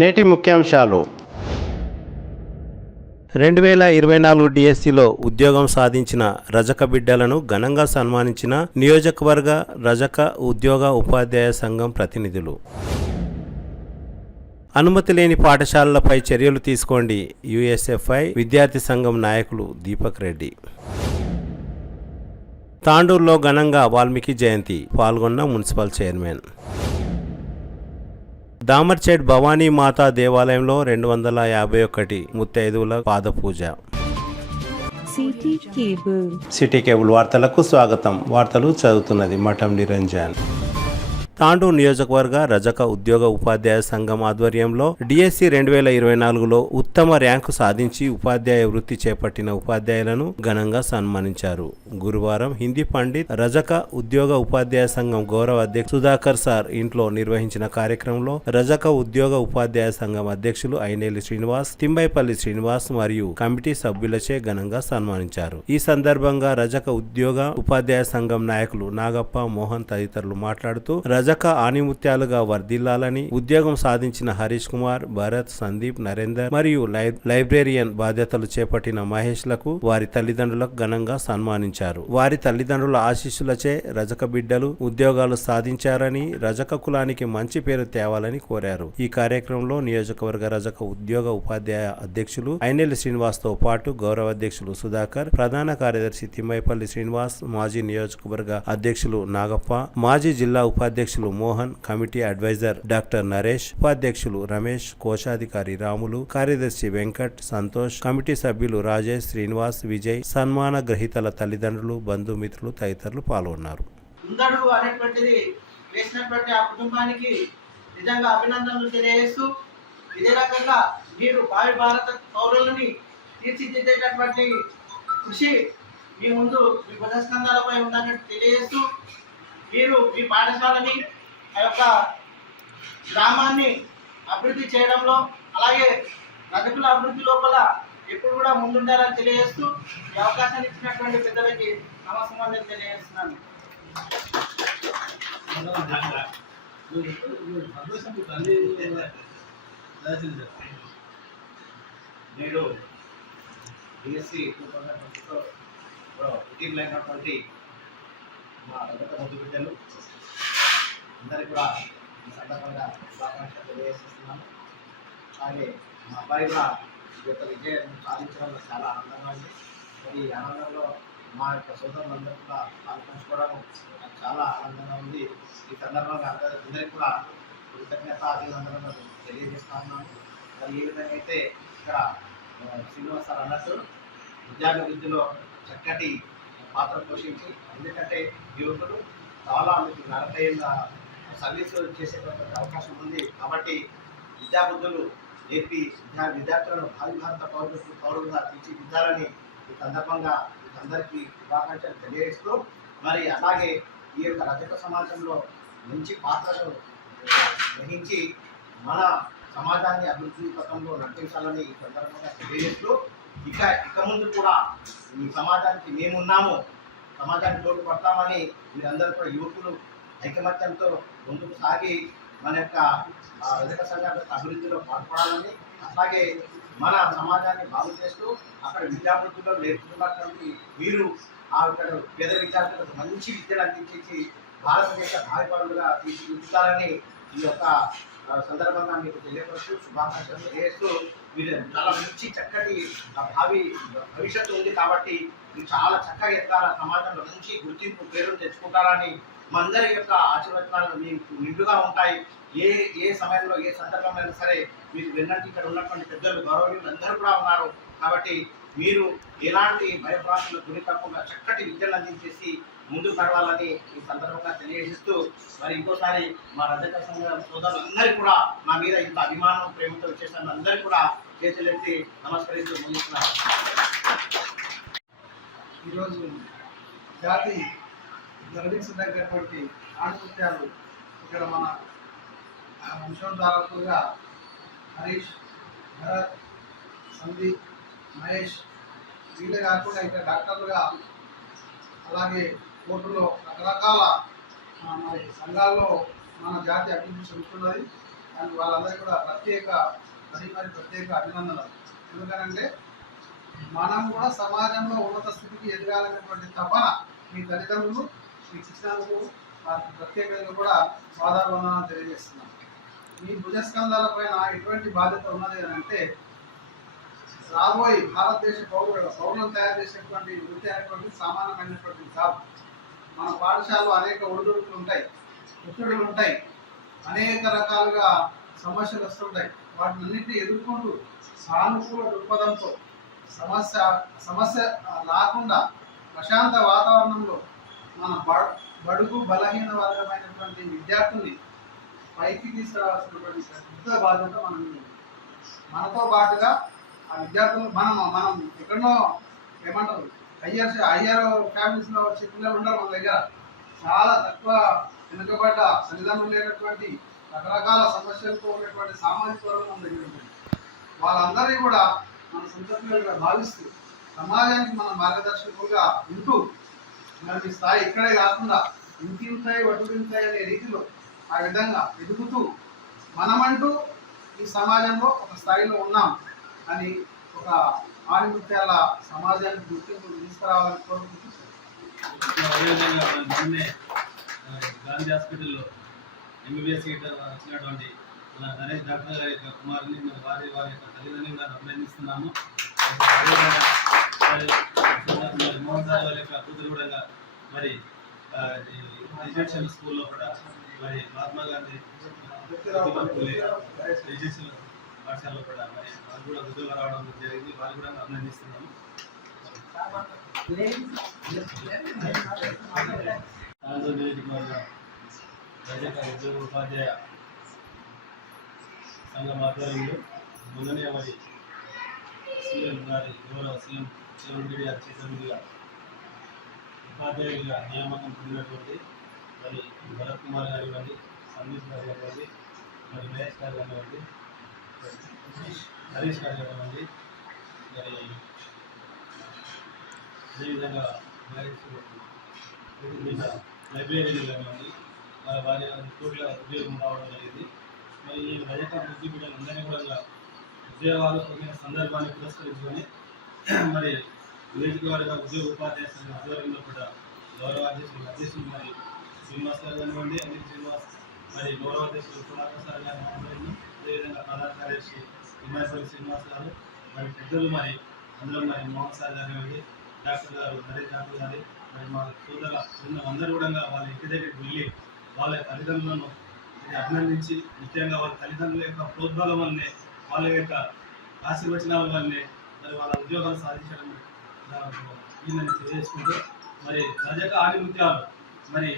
నేటి ముఖ్యాంశాలు 2024 డిఎస్సిలో ఉద్యోగం సాధించిన రజక బిడ్డలను ఘనంగా సన్మానించిన నియోజకవర్గ రజక ఉద్యోగ ఉపాధ్యాయ సంఘం ప్రతినిధులు. అనుమతి లేని పాఠశాలలపై చర్యలు తీసుకోండి యుఎస్ఎఫ్ఐ విద్యార్థి సంఘం నాయకులు దీపక్ రెడ్డి. తాండూరులో ఘనంగా వాల్మీకి జయంతి పాల్గొన్న మున్సిపల్ చైర్మన్. దామర్చేట్ భవానీ మాతా దేవాలయంలో 251 ముత్తైదువుల పాదపూజ. సిటీ కేబుల్ వార్తలకు స్వాగతం. వార్తలు చదువుతున్నది మఠం నిరంజన్. తాండూరు నియోజకవర్గ రజక ఉద్యోగ ఉపాధ్యాయ సంఘం ఆధ్వర్యంలో డిఎస్సి 2024లో ఉత్తమ ర్యాంకు సాధించి ఉపాధ్యాయ వృత్తి చేపట్టిన ఉపాధ్యాయులను ఘనంగా సన్మానించారు. గురువారం హిందీ పండిత్ రజక ఉద్యోగ ఉపాధ్యాయ సంఘం గౌరవ అధ్యక్షుడు సుధాకర్ సార్ ఇంట్లో నిర్వహించిన కార్యక్రమంలో రజక ఉద్యోగ ఉపాధ్యాయ సంఘం అధ్యక్షులు ఐనేలి శ్రీనివాస్, తింబైపల్లి శ్రీనివాస్ మరియు కమిటీ సభ్యులచే ఘనంగా సన్మానించారు. ఈ సందర్భంగా రజక ఉద్యోగ ఉపాధ్యాయ సంఘం నాయకులు నాగప్ప, మోహన్ తదితరులు మాట్లాడుతూ రజక ఆణిముత్యాలుగా వర్ధిల్లాలని, ఉద్యోగం సాధించిన హరీష్ కుమార్, భరత్, సందీప్, నరేందర్ మరియు లైబ్రేరియన్ బాధ్యతలు చేపట్టిన మహేష్ లకు వారి తల్లిదండ్రులకు ఘనంగా సన్మానించారు. వారి తల్లిదండ్రుల ఆశీస్సులచే రజక బిడ్డలు ఉద్యోగాలు సాధించారని, రజక కులానికి మంచి పేరు తేవాలని కోరారు. ఈ కార్యక్రమంలో నియోజకవర్గ రజక ఉద్యోగ ఉపాధ్యాయ అధ్యక్షులు ఐనేలి శ్రీనివాస్ తో పాటు గౌరవ అధ్యక్షులు సుధాకర్, ప్రధాన కార్యదర్శి తిమ్మైపల్లి శ్రీనివాస్, మాజీ నియోజకవర్గ అధ్యక్షులు నాగప్ప, మాజీ జిల్లా ఉపాధ్యక్షులు Mohan, committee advisor doctor Naresh, ఉపాధ్యక్షులు రమేష్, కోశాధికారి రాములు, కార్యదర్శి వెంకట్, సంతోష్, కమిటీ సభ్యులు రాజేష్, శ్రీనివాస్, విజయ్, సన్మాన గ్రహీతల తల్లిదండ్రులు, బంధుమిత్రులు తదితరులు పాల్గొన్నారు. నిజంగా అభినందనలు తెలియజేస్తూ, ఇదే రకంగా మీరు భావి భారత పౌరులని తీర్చిదిద్దేటటువంటి కృషి మీ ముందు మీ భుజస్కంధాలపై ఉందన్నట్టు తెలియజేస్తూ, మీరు మీ పాఠశాలని ఆ యొక్క గ్రామాన్ని అభివృద్ధి చేయడంలో, అలాగే రజకుల అభివృద్ధి లోపల ఎప్పుడు కూడా ముందుండాలని తెలియజేస్తూ ఈ అవకాశాన్ని ఇచ్చినటువంటి పెద్దలకి నమస్కారం తెలియజేస్తున్నాను. నేడు డిఎస్సి 2020లో ఉత్తీర్ణులైనటువంటి మా రజక ముద్దు బిడ్డలు అందరికీ కూడా ఈ సందర్భంగా శుభాకాంక్షలు తెలియజేస్తున్నాను. అలాగే మా అబ్బాయి కూడా ఈ యొక్క విజయం సాధించడంలో చాలా ఆనందంగా ఉంది. ఈ ఆనందంలో మా యొక్క సోదరులందరూ కూడా పాల్పంచుకోవడం నాకు చాలా ఆనందంగా ఉంది. ఈ సందర్భంగా అందరికీ కూడా కృతజ్ఞత అభినందనలు తెలియజేస్తా ఉన్నాను. మరి ఈ విధంగా అయితే ఇక్కడ శ్రీనివాస్ సార్ అన్నట్టు విద్యాభివృద్ధిలో చక్కటి పాత్ర పోషించి, ఎందుకంటే యువకులు చాలా మీకు 40 ఏళ్ళ సర్వీసు చేసేటువంటి అవకాశం ఉంది. కాబట్టి విద్యాబుద్ధులు నేర్పి విద్యార్థులను భావి భారత పౌరులుగా తీర్చిదిద్దాలని ఈ సందర్భంగా అందరికీ శుభాకాంక్షలు తెలియజేస్తూ, మరి అలాగే ఈ యొక్క రజక సమాజంలో మంచి పాత్రను వహించి మన సమాజాన్ని అభివృద్ధి పథంలో నడిపించాలని ఈ సందర్భంగా తెలియజేస్తూ, ఇక ముందు కూడా ఈ సమాజానికి మేమున్నాము, సమాజానికి తోడు పడతామని మీరందరూ కూడా యువకులు ఐకమత్యంతో ముందుకు సాగి మన యొక్క రజక సంఘాల అభివృద్ధిలో పాల్పడాలని, అలాగే మన సమాజాన్ని బాగు చేస్తూ అక్కడ విద్యాభివృద్ధిలో నేర్చుకున్నటువంటి మీరు అక్కడ పేద విద్యార్థులకు మంచి విద్యను అందించేసి భారతదేశ భావిపరులుగా తీర్చిదిద్దుతారని ఈ యొక్క సందర్భంగా మీకు తెలియపరుస్తూ శుభాకాంక్షలు తెలియజేస్తూ, మీరు చాలా మంచి చక్కటి భవిష్యత్తు ఉంది కాబట్టి మీరు చాలా చక్కగా ఎత్తాల సమాజంలో మంచి గుర్తింపు పేరు తెచ్చుకుంటారని మా అందరి యొక్క ఆశీర్వచనాలు మీకు నిండుగా ఉంటాయి. ఏ సమయంలో ఏ సందర్భంలో సరే మీకు వెన్నంటి ఇక్కడ ఉన్నటువంటి పెద్దలు గౌరవనీయులు అందరూ కూడా ఉన్నారు. కాబట్టి మీరు ఎలాంటి భయభ్రాంతులకు గురి తప్పకుండా చక్కటి విద్యను అందించేసి ముందుకు నడవాలని ఈ సందర్భంగా తెలియజేస్తూ, మరి ఇంకోసారి మా రజక సంఘ సోదరులందరికీ కూడా నా మీద ఇంత అభిమానం ప్రేమతో వచ్చేసిన అందరికీ కూడా చేతులెత్తి నమస్కరిస్తూ ముగిస్తున్నారు. ఈరోజు జాతి గర్వించదగినటువంటి ఆణిముత్యాలు ఇక్కడ మన వంశోద్ధారకులుగా హరీష్, భరత్, సందీప్, మహేష్, వీళ్ళే కాకుండా ఇక్కడ డాక్టర్లుగా, అలాగే కోర్టులో రకరకాల మరి సంఘాల్లో మన జాతి అభివృద్ధి చెందుతున్నది. అండ్ వాళ్ళందరికీ కూడా ప్రత్యేక అభినందనలు. ఎందుకంటే మనం కూడా సమాజంలో ఉన్నత స్థితికి ఎదగాలనేటువంటి తపన మీ తల్లిదండ్రులు మీకు ఇచ్చినందుకు వారికి ప్రత్యేకంగా కూడా పాదాభివందనాలు తెలియజేస్తున్నాం. మీ భుజస్కంధాల పైన ఎటువంటి బాధ్యత ఉన్నది అని అంటే రాబోయే భారతదేశ పౌరులను తయారు చేసేటువంటి వృత్తి అనేటువంటి సామాన్యమైనటువంటి కాదు. మన పాఠశాలలో అనేక ఒత్తిడులు ఉంటాయి, అనేక రకాలుగా సమస్యలు వస్తుంటాయి. వాటినన్నింటినీ ఎదుర్కొంటూ సానుకూల దృక్పథంతో సమస్య రాకుండా ప్రశాంత వాతావరణంలో మన బడుగు బలహీన వర్గమైనటువంటి విద్యార్థుల్ని పైకి తీసుకురావాల్సినటువంటి పెద్ద బాధ్యత మనతో పాటుగా ఆ విద్యార్థులు మనం ఎక్కడో ఏమంటారు హయ్యర్ ఫ్యామిలీస్లో వచ్చే పిల్లలు ఉండరు. మన దగ్గర చాలా తక్కువ వెనుకబడ్డ తల్లిదండ్రులు లేనటువంటి రకరకాల సమస్యలతో ఉన్నటువంటి సామాజిక వర్గం మన దగ్గర ఉంటుంది. వాళ్ళందరినీ కూడా మన సంతతిగా భావిస్తూ సమాజానికి మన మార్గదర్శకులుగా ఉంటూ మరి మీ స్థాయి ఇక్కడే కాకుండా ఇంతింతాయి వడ్డింతాయి అనే రీతిలో ఆ విధంగా ఎదుగుతూ మనమంటూ ఈ సమాజంలో ఒక స్థాయిలో ఉన్నాం అని ఒక ఆణిముత్యాల సమాజానికి గుర్తింపు తీసుకురావాలని కోరుకుంటున్నాను. గాంధీ హాస్పిటల్లో ఎంబీబీఎస్ సీట్ వచ్చినటువంటి మన నరేష్ డాక్టర్ గారి యొక్క కుమారుని వారి యొక్క తల్లిదండ్రులను అభినందిస్తున్నాము. మోహన్ సార్ వారి యొక్క కూతురు కూడా మరి రెసిడెన్షియల్ స్కూల్లో కూడా మరి మహాత్మా గాంధీ రెసిడెన్షియల్ పాఠశాలలో కూడా మరి వాళ్ళు కూడా ఉద్యోగం రావడం జరిగింది. వాళ్ళు కూడా అభినందిస్తున్నాము. రజక ఉద్యోగ ఉపాధ్యాయ సంఘం ఆధ్వర్యంలో మొన్ననే మరి సీఎం గారి గౌరవ సీఎం రేవంత్ రెడ్డి గారి చేతుల మీదుగా ఉపాధ్యాయులుగా నియామకం పొందినటువంటి మరి భరత్ కుమార్ గారు ఇవ్వండి, సందీప్ గారు కానివ్వండి, మరి మహేష్ గారు కానివ్వండి, హరీష్ గారు కానివ్వండి, మరి అదేవిధంగా లైబ్రరీలు కానివ్వండి, వారి కోట్ల ఉద్యోగం రావడం జరిగింది. మరి ఈ రజక వృత్తి బిడ్డలందరినీ కూడా ఉద్యోగాలు పొందిన సందర్భాన్ని పురస్కరించుకొని మరి నియోజకవర్గ ఉద్యోగ ఉపాధ్యాయ సంఘ ఆధ్వర్యంలో కూడా గౌరవ అధ్యక్షులు మరి శ్రీనివాస్ గారు కానివ్వండి, అనిల్ శ్రీనివాస్, మరి గౌరవ అధ్యక్షులు కుమార్ సార్ గారి ఆధ్వర్యంలో, అదేవిధంగా ప్రధాన కార్యదర్శి హిమాయపల్లి శ్రీనివాస్ గారు, మరి పెద్దలు మరి అందులో మరి మోహన్ సార్ కానివ్వండి, డాక్టర్ గారు నరేష్ డాక్టర్ గారి, మరి మా సోదరుల అందరూ కూడా వాళ్ళ ఇంటి దగ్గరికి వెళ్ళి వాళ్ళ తల్లిదండ్రులను అభినందించి ముఖ్యంగా వాళ్ళ తల్లిదండ్రుల యొక్క ప్రోద్బలం వల్లనే, వాళ్ళ యొక్క ఆశీర్వచనాల వల్లనే మరి వాళ్ళ ఉద్యోగాలు సాధించడం ఈయనని తెలియజేసుకుంటూ మరి రజక ఆణిముత్యాలు మరి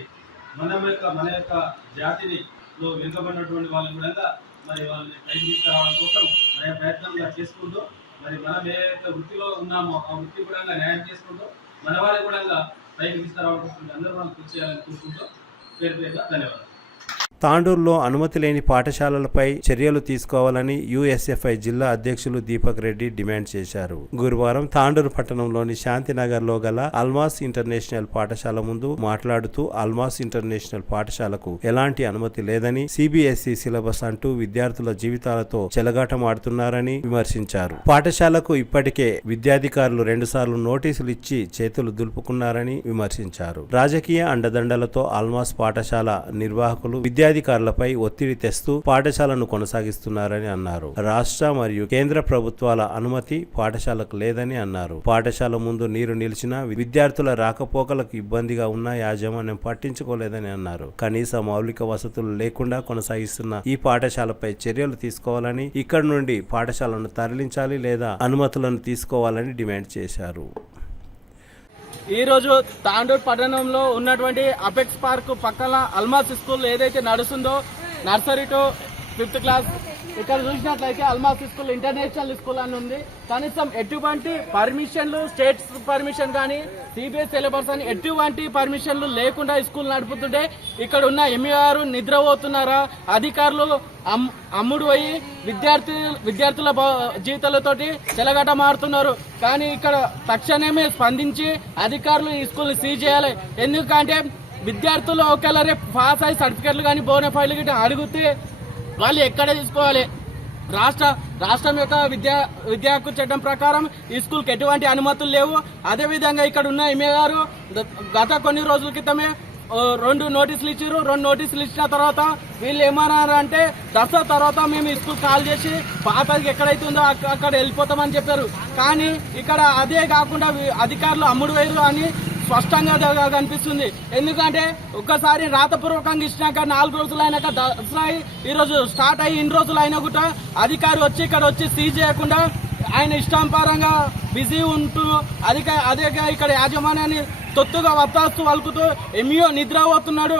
మన యొక్క జాతిలో వెనుకబడినటువంటి వాళ్ళని కూడా మరి వాళ్ళని పైకి తీసుకురావడం కోసం మన ప్రయత్నంగా చేసుకుంటూ మరి మనం ఏదైతే వృత్తిలో ఉన్నామో ఆ వృత్తి కూడా న్యాయం చేసుకుంటూ మన వారి కూడా పైకి తీసుకురావడం కోసం అందరూ మనం కృషి చేయాలని కోరుకుంటూ పేరుగా ధన్యవాదాలు. తాండూరులో అనుమతి లేని పాఠశాలలపై చర్యలు తీసుకోవాలని యుఎస్ఎఫ్ఐ జిల్లా అధ్యక్షులు దీపక్ రెడ్డి డిమాండ్ చేశారు. గురువారం తాండూరు పట్టణంలోని శాంతినగర్లో గల అల్మాస్ ఇంటర్నేషనల్ పాఠశాల ముందు మాట్లాడుతూ అల్మాస్ ఇంటర్నేషనల్ పాఠశాలకు ఎలాంటి అనుమతి లేదని, సిబిఎస్ఈ సిలబస్ అంటూ విద్యార్థుల జీవితాలతో చెలగాటమాడుతున్నారని విమర్శించారు. పాఠశాలకు ఇప్పటికే విద్యాధికారులు 2 సార్లు నోటీసులు ఇచ్చి చేతులు దులుపుకున్నారని విమర్శించారు. రాజకీయ అండదండలతో అల్మాస్ పాఠశాల నిర్వాహకులు విద్యాధికారులపై ఒత్తిడి తెస్తూ పాఠశాలను కొనసాగిస్తున్నారని అన్నారు. రాష్ట్ర మరియు కేంద్ర ప్రభుత్వాల అనుమతి పాఠశాలకు లేదని అన్నారు. పాఠశాల ముందు నీరు నిలిచినా విద్యార్థుల రాకపోకలకు ఇబ్బందిగా ఉన్న యాజమాన్యం పట్టించుకోలేదని అన్నారు. కనీస మౌలిక వసతులు లేకుండా కొనసాగిస్తున్న ఈ పాఠశాలపై చర్యలు తీసుకోవాలని, ఇక్కడి నుండి పాఠశాలను తరలించాలి లేదా అనుమతులను తీసుకోవాలని డిమాండ్ చేశారు. ఈరోజు తాండూరు పట్టణంలో ఉన్నటువంటి అపెక్స్ పార్క్ పక్కన అల్మాస్ స్కూల్ ఏదైతే నడుస్తుందో నర్సరీ టు 5th క్లాస్, ఇక్కడ చూసినట్లయితే అల్మాస్ స్కూల్ ఇంటర్నేషనల్ స్కూల్ అని ఉంది. కనీసం ఎటువంటి పర్మిషన్లు, స్టేట్ పర్మిషన్ కానీ సిబిఎస్ సిలబస్ అని ఎటువంటి పర్మిషన్లు లేకుండా స్కూల్ నడుపుతుంటే ఇక్కడ ఉన్న ఎంఈఆర్ నిద్రపోతున్నారా, అధికారులు అమ్ముడు పోయి విద్యార్థుల జీవితాలతోటి చెలగాట మారుతున్నారు. కానీ ఇక్కడ తక్షణమే స్పందించి అధికారులు ఈ స్కూల్ని సీజ్ చేయాలి. ఎందుకంటే విద్యార్థులు ఒకవేళ రేపు పాస్ అయ్యి సర్టిఫికెట్లు కానీ బోనఫైడ్లు కానీ అడిగితే వాళ్ళు ఎక్కడ తీసుకోవాలి? రాష్ట్రం యొక్క విద్యా హక్కు చట్టం ప్రకారం ఈ స్కూల్కి ఎటువంటి అనుమతులు లేవు. అదేవిధంగా ఇక్కడ ఉన్న ఎమ్మె గారు గత కొన్ని రోజుల క్రితమే 2 నోటీసులు ఇచ్చారు. 2 నోటీసులు ఇచ్చిన తర్వాత వీళ్ళు ఏమన్నారు అంటే దసరా తర్వాత మేము ఈ స్కూల్ కాల్ చేసి పాతది ఎక్కడైతే ఉందో అక్కడ వెళ్ళిపోతామని చెప్పారు. కానీ ఇక్కడ అదే కాకుండా అధికారులు అమ్ముడు వేరు అని స్పష్టంగా కనిపిస్తుంది. ఎందుకంటే ఒక్కసారి రాతపూర్వకంగా ఇచ్చినాక 4 రోజులు అయినాక దసరా ఈరోజు స్టార్ట్ అయ్యి ఇన్ని రోజులు అయినా కూడా అధికారి వచ్చి ఇక్కడ వచ్చి సీజ్ చేయకుండా ఆయన ఇష్టానుసారంగా బిజీ ఉంటూ అదే ఇక్కడ యాజమాన్యాన్ని తొత్తుగా వత్తాస్తూ వలుకుతూ ఎంఈఓ నిద్రపోతున్నాడు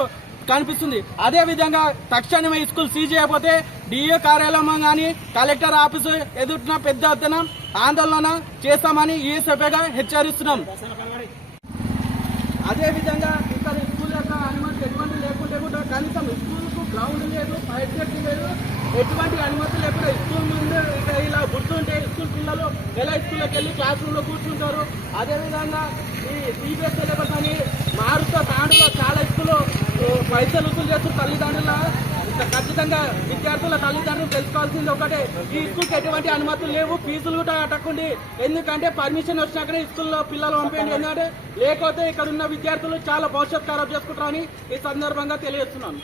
కనిపిస్తుంది. అదే విధంగా తక్షణమే ఈ స్కూల్ సీజ్ చేయకపోతే డిఏ కార్యాలయం కానీ కలెక్టర్ ఆఫీసు ఎదుటిన పెద్ద ఎత్తున ఆందోళన చేస్తామని ఈఎస్ఎఫ్ఐగా హెచ్చరిస్తున్నాం. అదే విధంగా ఇక్కడ స్కూల్ యొక్క అనుమతి ఎటువంటి లేకుంటే కూడా కనీసం స్కూల్కు గ్రౌండ్ లేదు, ఫైర్ సేఫ్టీ లేదు, ఎటువంటి అనుమతి లేకుండా స్కూల్ ముందు ఇలా గుర్తుంటే స్కూల్ పిల్లలు ఎలా స్కూల్లోకి వెళ్ళి క్లాస్ రూమ్లో కూర్చుంటారు. అదేవిధంగా ఈ సిబిఎస్ సిలబస్ అని మారుతో తాండలో చాలా స్కూల్లో పైసలు వసూలు చేస్తూ తల్లిదండ్రుల ఖచ్చితంగా విద్యార్థుల తల్లిదండ్రులు తెలుసుకోవాల్సింది ఒకటే, ఈ స్కూల్కి ఎటువంటి అనుమతులు లేవు, ఫీజులు కూడా అటకండి. ఎందుకంటే పర్మిషన్ వచ్చినాకనే స్కూల్లో పిల్లలు పంపేయండి. ఎందుకంటే లేకపోతే ఇక్కడ ఉన్న విద్యార్థులు చాలా భవిష్యత్తు ఖరాబ్ చేసుకుంటారని ఈ సందర్భంగా తెలియజేస్తున్నాను.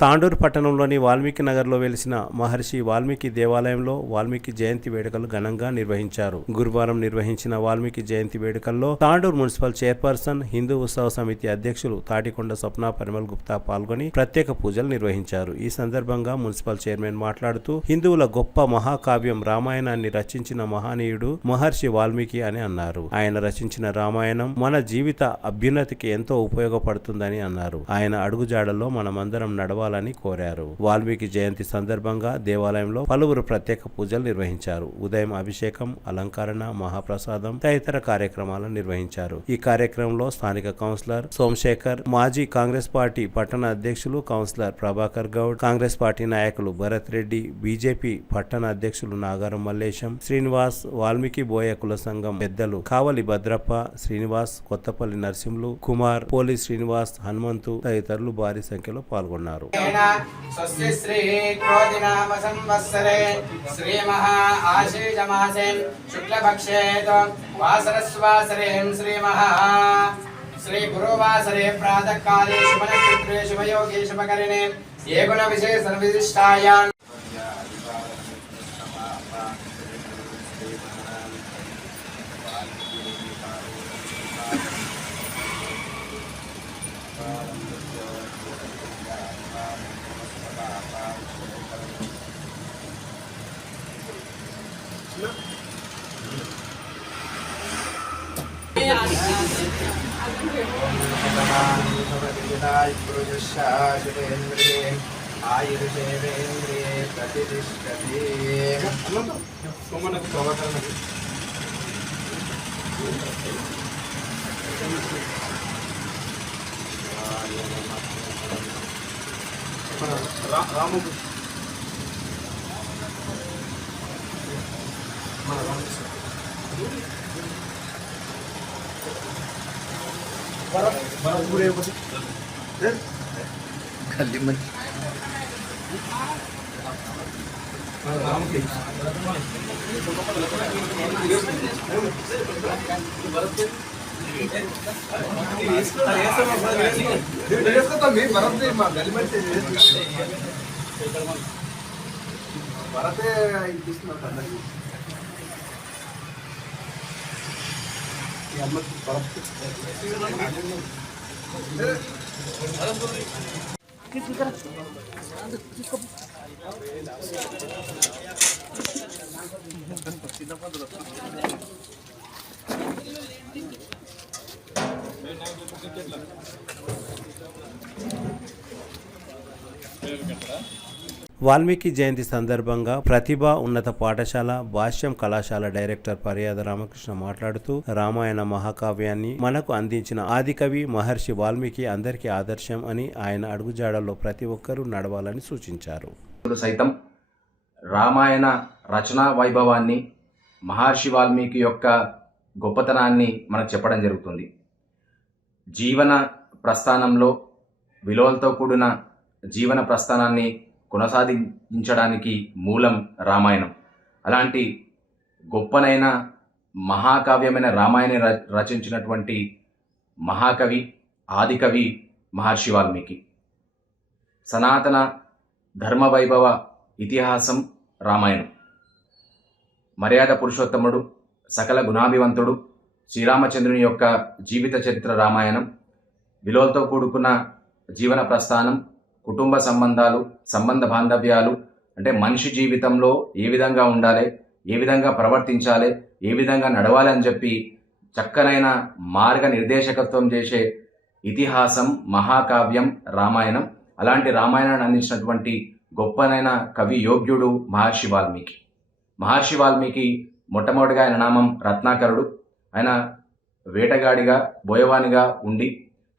తాండూరు పట్టణంలోని వాల్మీకి నగర్లో వెలిసిన మహర్షి వాల్మీకి దేవాలయంలో వాల్మీకి జయంతి వేడుకలు ఘనంగా నిర్వహించారు. గురువారం నిర్వహించిన వాల్మీకి జయంతి వేడుకల్లో తాండూరు మున్సిపల్ చైర్పర్సన్, హిందూ ఉత్సవ సమితి అధ్యక్షులు తాటికొండ స్వప్న పరిమల్ గుప్తా పాల్గొని ప్రత్యేక పూజలు నిర్వహించారు. ఈ సందర్భంగా మున్సిపల్ చైర్మన్ మాట్లాడుతూ హిందువుల గొప్ప మహాకావ్యం రామాయణాన్ని రచించిన మహనీయుడు మహర్షి వాల్మీకి అని అన్నారు. ఆయన రచించిన రామాయణం మన జీవిత అభ్యున్నతికి ఎంతో ఉపయోగపడుతుందని అన్నారు. ఆయన అడుగుజాడల్లో మనమందరం నడవాలి కోరారు. వాల్మీకి జయంతి సందర్భంగా దేవాలయంలో పలువురు ప్రత్యేక పూజలు నిర్వహించారు. ఉదయం అభిషేకం, అలంకరణ, మహాప్రసాదం తదితర కార్యక్రమాలను నిర్వహించారు. ఈ కార్యక్రమంలో స్థానిక కౌన్సిలర్ సోమశేఖర్, మాజీ కాంగ్రెస్ పార్టీ పట్టణ అధ్యక్షులు కౌన్సిలర్ ప్రభాకర్ గౌడ్, కాంగ్రెస్ పార్టీ నాయకులు భరత్ రెడ్డి, బీజేపీ పట్టణ అధ్యక్షులు నాగారం మల్లేశం, శ్రీనివాస్, వాల్మీకి బోయ కుల సంఘం పెద్దలు కావలి భద్రప్ప, శ్రీనివాస్, కొత్తపల్లి నరసింహులు, కుమార్, పోలీస్ శ్రీనివాస్, హనుమంతు తదితరులు భారీ సంఖ్యలో పాల్గొన్నారు. स्वस्य श्री क्रोधिनाम संवत्सरे श्री महा आशीष मासे शुक्लपक्षे वासरस्वासरे श्री महा श्री गुरुवासरे प्रातः काले शुभ नक्षत्रे शुभ योगे शुभ करिणे ये गुण विशेष विशिष्टायां आयुर्वेन्द्रिये प्रतिष्ठते భరతే ఇస్తున్నారు అందరికీ. ఈ అమ్మకి భరత్ వాల్మీకి జయంతి సందర్భంగా ప్రతిభ ఉన్నత పాఠశాల భాష్యం కళాశాల డైరెక్టర్ పర్యాద రామకృష్ణ మాట్లాడుతూ రామాయణ మహాకావ్యాన్ని మనకు అందించిన ఆదికవి మహర్షి వాల్మీకి అందరికీ ఆదర్శం అని, ఆయన అడుగుజాడల్లో ప్రతి ఒక్కరూ నడవాలని సూచించారు. సైతం రామాయణ రచనా వైభవాన్ని, మహర్షి వాల్మీకి యొక్క గొప్పతనాన్ని మనకు చెప్పడం జరుగుతుంది. జీవన ప్రస్థానంలో విలువలతో కూడిన జీవన ప్రస్థానాన్ని కొనసాగించడానికి మూలం రామాయణం. అలాంటి గొప్పనైన మహాకావ్యమైన రామాయణం రచించినటువంటి మహాకవి ఆదికవి మహర్షి వాల్మీకి. సనాతన ధర్మ వైభవ ఇతిహాసం రామాయణం. మర్యాద పురుషోత్తముడు, సకల గుణాభివంతుడు శ్రీరామచంద్రుని యొక్క జీవిత చరిత్ర రామాయణం. విలువలతో కూడుకున్న జీవన ప్రస్థానం, కుటుంబ సంబంధాలు, సంబంధ బాంధవ్యాలు, అంటే మనిషి జీవితంలో ఏ విధంగా ఉండాలి, ఏ విధంగా ప్రవర్తించాలి, ఏ విధంగా నడవాలి అని చెప్పి చక్కనైన మార్గ నిర్దేశకత్వం చేసే ఇతిహాసం మహాకావ్యం రామాయణం. అలాంటి రామాయణాన్ని అందించినటువంటి గొప్పనైన కవి యోగ్యుడు మహర్షి వాల్మీకి. మహర్షి వాల్మీకి మొట్టమొదటిగా ఆయన నామం రత్నాకరుడు. ఆయన వేటగాడిగా, బోయవానిగా ఉండి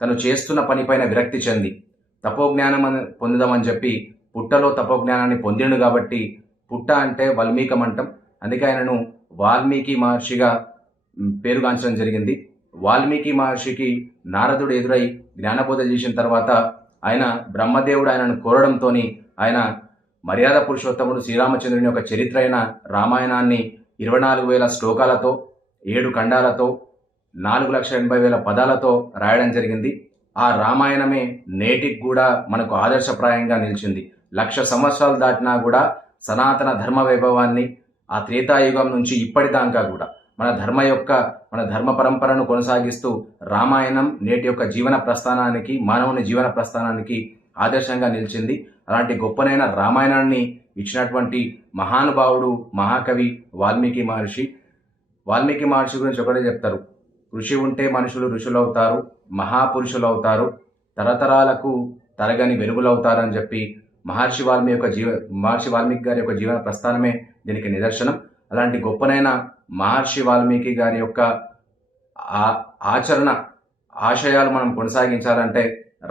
తను చేస్తున్న పనిపైన విరక్తి చెంది తపోజ్ఞానం పొందుదామని చెప్పి పుట్టలో తపోజ్ఞానాన్ని పొందిండు కాబట్టి పుట్ట అంటే వాల్మీకం అంటాం. అందుకే ఆయనను వాల్మీకి మహర్షిగా పేరుగాంచడం జరిగింది. వాల్మీకి మహర్షికి నారదుడు ఎదురై జ్ఞానబోధ చేసిన తర్వాత ఆయన బ్రహ్మదేవుడు ఆయనను కోరడంతో ఆయన మర్యాద పురుషోత్తముడు శ్రీరామచంద్రుని యొక్క చరిత్ర అయిన రామాయణాన్ని 24,000 శ్లోకాలతో 7 ఖండాలతో 4,80,000 పదాలతో రాయడం జరిగింది. ఆ రామాయణమే నేటికి కూడా మనకు ఆదర్శప్రాయంగా నిలిచింది. 1,00,000 సంవత్సరాలు దాటినా కూడా సనాతన ధర్మ వైభవాన్ని ఆ త్రేతాయుగం నుంచి ఇప్పటిదాకా కూడా మన ధర్మ పరంపరను కొనసాగిస్తూ రామాయణం నేటి యొక్క జీవన ప్రస్థానానికి, మానవుని జీవన ప్రస్థానానికి ఆదర్శంగా నిలిచింది. అలాంటి గొప్పనైన రామాయణాన్ని ఇచ్చినటువంటి మహానుభావుడు మహాకవి వాల్మీకి మహర్షి. వాల్మీకి మహర్షి గురించి ఒకటే చెప్తారు, కృషి ఉంటే మనుషులు ఋషులవుతారు, మహాపురుషులు అవుతారు, తరతరాలకు తరగని వెలుగులవుతారు అని చెప్పి మహర్షి వాల్మీకి గారి యొక్క జీవన ప్రస్థానమే దీనికి నిదర్శనం. అలాంటి గొప్పనైన మహర్షి వాల్మీకి గారి యొక్క ఆశయాలు మనం కొనసాగించాలంటే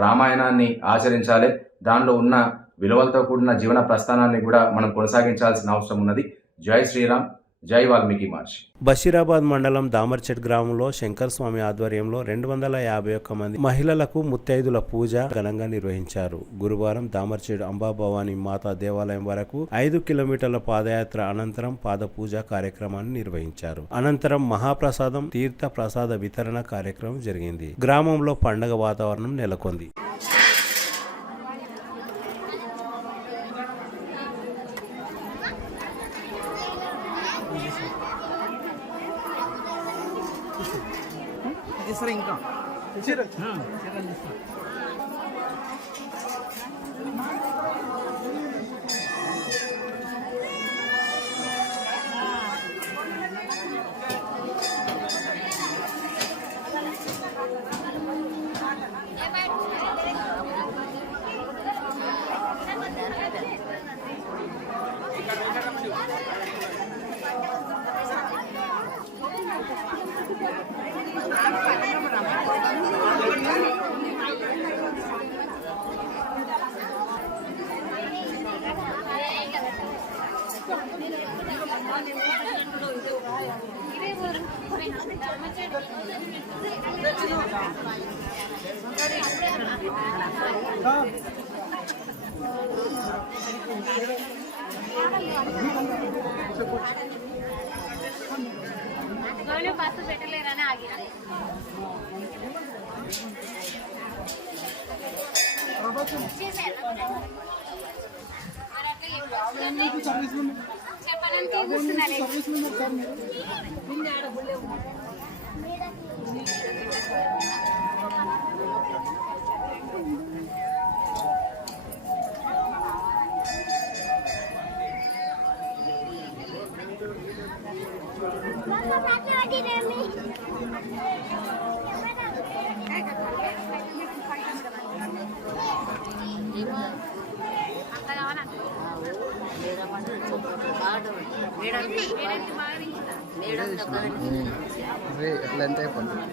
రామాయణాన్ని ఆచరించాలి. దానిలో ఉన్న విలువలతో కూడిన జీవన ప్రస్థానాన్ని కూడా మనం కొనసాగించాల్సిన అవసరం ఉన్నది. జై శ్రీరామ్, జై వాల్మీకి మహర్షి. బషీరాబాద్ మండలం దామర్చెట్ గ్రామంలో శంకర్ స్వామి ఆధ్వర్యంలో 251 మంది మహిళలకు ముత్తైదుల పూజ ఘనంగా నిర్వహించారు. గురువారం దామర్చెట్ అంబాభవాని మాతా దేవాలయం వరకు 5 కిలోమీటర్ల పాదయాత్ర అనంతరం పాద పూజ కార్యక్రమాన్ని నిర్వహించారు. అనంతరం మహాప్రసాదం, తీర్థ ప్రసాద వితరణ కార్యక్రమం జరిగింది. గ్రామంలో పండగ వాతావరణం నెలకొంది. ఇంకా బస్సు పెట్టలేరని ఆగిన చెప్పడానికి కూర్చున్నారు. ఎట్లంటే అయిపోతుంది.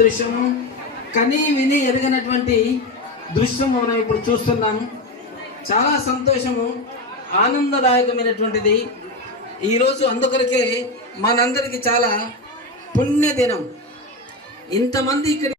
దృశ్యము, కని విని ఎరగనటువంటి దృశ్యం మనం ఇప్పుడు చూస్తున్నాము. చాలా సంతోషము, ఆనందదాయకమైనటువంటిది ఈరోజు. అందుకొరకే మనందరికీ చాలా పుణ్యదినం. ఇంతమంది ఇక్కడ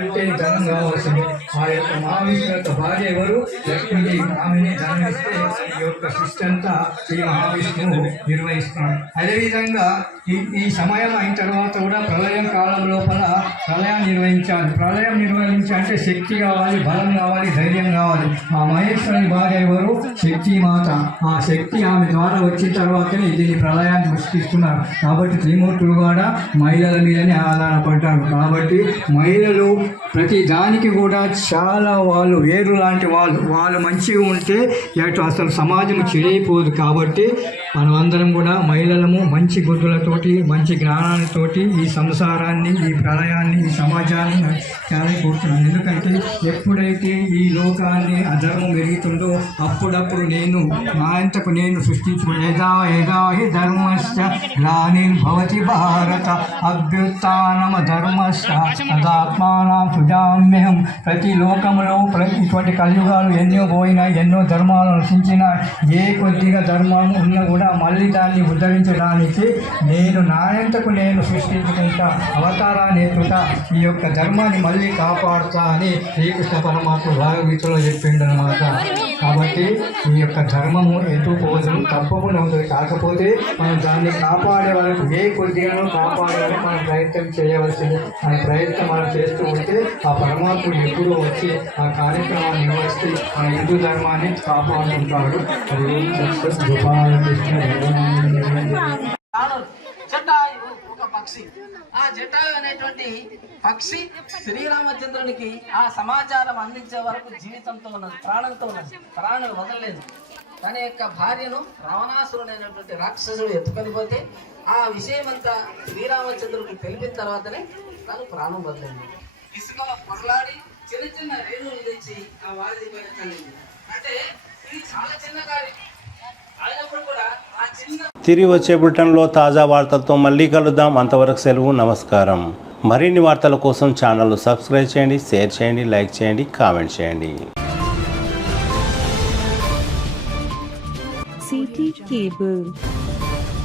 అంటే ధనం కావాల్సింది. ఆ యొక్క మహావిష్ణువు యొక్క భార్య ఎవరు? లక్ష్మీదేవి. ఆమెని ధనం ఇస్తే ఈ యొక్క సృష్టి అంతా ఈ మహావిష్ణువు నిర్వహిస్తున్నాడు. అదేవిధంగా ఈ సమయం అయిన తర్వాత కూడా ప్రళయం కాలం లోపల ప్రళయం నిర్వహించాలి. ప్రళయం నిర్వహించాలంటే శక్తి కావాలి, బలం కావాలి, ధైర్యం కావాలి. ఆ మహేశ్వరుని భార్య ఎవరు? శక్తి మాత. ఆ శక్తి ఆమె ద్వారా వచ్చిన తర్వాతనే దీన్ని ప్రళయాన్ని సృష్టిస్తున్నారు. కాబట్టి త్రిమూర్తులు కూడా మహిళల మీదనే ఆధారపడ్డారు. కాబట్టి మహిళలు ప్రతి దానికి కూడా చాలా వాళ్ళు వేరు లాంటి వాళ్ళు మంచిగా ఉంటే ఎటు అసలు సమాజం చెడిపోదు. కాబట్టి మనమందరం కూడా మహిళలము మంచి బుద్ధులతోటి, మంచి జ్ఞానాలతోటి ఈ సంసారాన్ని, ఈ ప్రళయాన్ని, ఈ సమాజాన్ని కోరుతున్నాను. ఎందుకంటే ఎప్పుడైతే ఈ లోకాన్ని అధర్మం పెరుగుతుందో అప్పుడప్పుడు నేను నా అంతకు నేను సృష్టించుకుని యదా యదా హి ధర్మశ్చ గ్లానిర్భవతి భారత అభ్యుత్థానమ ధర్మశ్చ తదాత్మానం సుజామ్యహం. ప్రతి లోకంలో ఇటువంటి కలియుగాలు ఎన్నో పోయినా, ఎన్నో ధర్మాలు నశించిన, ఏ కొద్దిగా ధర్మం ఉన్నా కూడా మళ్ళీ దాన్ని ఉద్ధరించడానికి నేను నాయంతకు నేను సృష్టించుకుంటా, అవతారాన్ని ఎత్తుతా, ఈ యొక్క ధర్మాన్ని మళ్ళీ కాపాడుతా అని శ్రీకృష్ణ పరమాత్మ భగవద్గీతలో చెప్పిండు అన్నమాట. కాబట్టి ఈ యొక్క ధర్మము ఎటు పోదు, తప్పకుండా ఉంటుంది. కాకపోతే మనం దాన్ని కాపాడే వరకు, ఏ కొద్దిగానో కాపాడే వరకు మనం ప్రయత్నం చేయవలసింది. మన ప్రయత్నం మనం చేస్తూ ఉంటే ఆ పరమాత్ముడు ఎప్పుడూ వచ్చి ఆ కార్యక్రమాన్ని నిర్వహిస్తే మన హిందూ ధర్మాన్ని కాపాడుకుంటాడు. జటాయు ఒక పక్షి. ఆ జటాయు అనేటువంటి పక్షి శ్రీరామచంద్రునికి ఆ సమాచారం అందించే వరకు జీవితంతో ఉన్నది, ప్రాణంతో ఉన్నది, ప్రాణం వదలలేదు. తన యొక్క భార్యను రావణాసురుడైనటువంటి రాక్షసుడు ఎత్తుకొని పోతే ఆ విషయమంతా శ్రీరామచంద్రుడికి తెలిపిన తర్వాతనే తను ప్రాణం వదిలింది. ఇసుకలో పొరలాడి చిన్న చిన్న రేణువులు తెచ్చి ఆ వారిది పైన చల్లింది. అంటే ఇది చాలా చిన్న కార్యం అయినప్పుడు కూడా ఆ చిన్న. తిరిగి వచ్చే బులెటిన్లో తాజా వార్తలతో మళ్ళీ కలుద్దాం. అంతవరకు సెలవు, నమస్కారం. మరిన్ని వార్తల కోసం ఛానల్ సబ్స్క్రైబ్ చేయండి, షేర్ చేయండి, లైక్ చేయండి, కామెంట్ చేయండి. CT Cable.